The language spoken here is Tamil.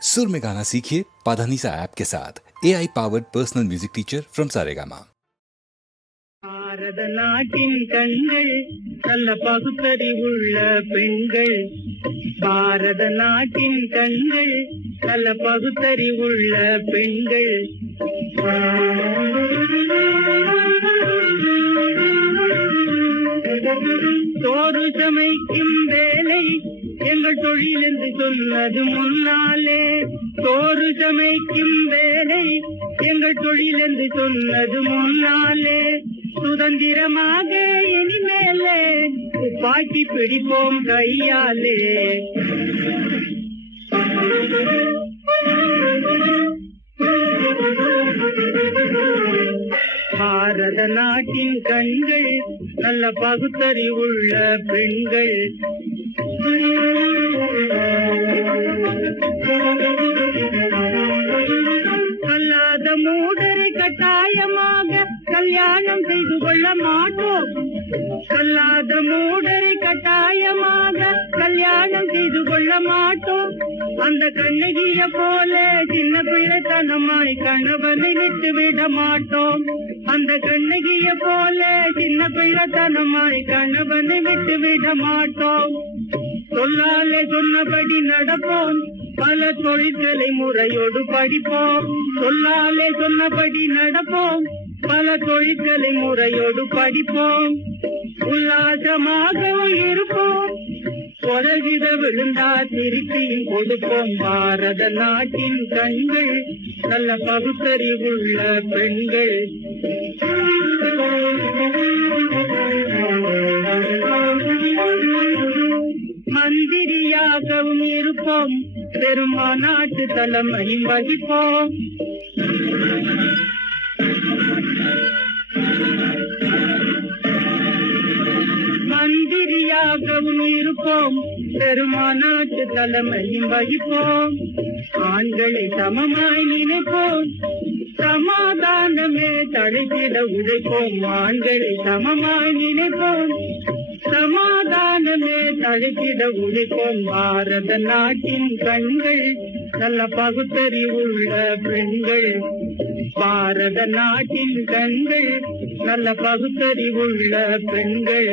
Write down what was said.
सुर में गाना सीखिए पाधानीसा ऐप के साथ। AI powered personal music teacher from Saregama. பாரத நாட்டின் கண்கள் நல்ல பகுத்தறிவுள்ள பெண்கள். பாரத நாட்டின் கண்கள் நல்ல பகுத்தறிவுள்ள பெண்கள். சோறு சமைக்கும் வேலை எங்கள் தொழில் என்று சொன்னது முன்னாலே. சோறு சமைக்கும் வேலை எங்கள் தொழில் என்று சொன்னது முன்னாலே. சுதந்திரமாக இனிமேலே துப்பாக்கி பிடிப்போம் கையாலே. பாரத நாட்டின் கண்கள் நல்ல பகுத்தறிவுள்ள பெண்கள். கல்லாத மூடரை கட்டாயமாக கல்யாணம் செய்து கொள்ள மாட்டோம். கல்லாத மூடரை கட்டாயமாக கல்யாணம் செய்து கொள்ள மாட்டோம். அந்த கண்ணகிய போல சின்ன பிள்ளைத்தனமாய் கணவனை விட்டு விட மாட்டோம். அந்த கண்ணகிய போல சின்ன பிள்ளைத்தனமாய் கணவனை விட்டு விட மாட்டோம். சொல்லாலே சொன்னபடி நடப்போம். பல தொழில்களை முறையோடு படிப்போம். சொல்லாலே சொன்னபடி நடப்போம். பல தொழில்களை முறையோடு படிப்போம். உல்லாசமாகவும் இருப்போம். பொருள்கித விழுந்தா திருப்பியும் கொடுப்போம். பாரத நாட்டின் கண்கள் நல்ல பகுத்தறிவுள்ள பெண்கள். மந்திரியாகவும் இருப்போம். பெருமாநாட்டு தலைமையும் வகிப்போம். மந்திரியாகவும் இருப்போம். பெருமாநாட்டு தலைமையும் வகிப்போம். ஆண்களை சமமாய் நினைப்போம். சமாதானமே தடைத்திட உழைப்போம். ஆண்களை சமமாய் நினைப்போம். சமாதானமே தழைத்திட உழைப்போம். பாரத நாட்டின் கண்கள் நல்ல பகுத்தறிவுள்ள பெண்கள். பாரத நாட்டின் கண்கள் நல்ல பகுத்தறிவுள்ள பெண்கள்.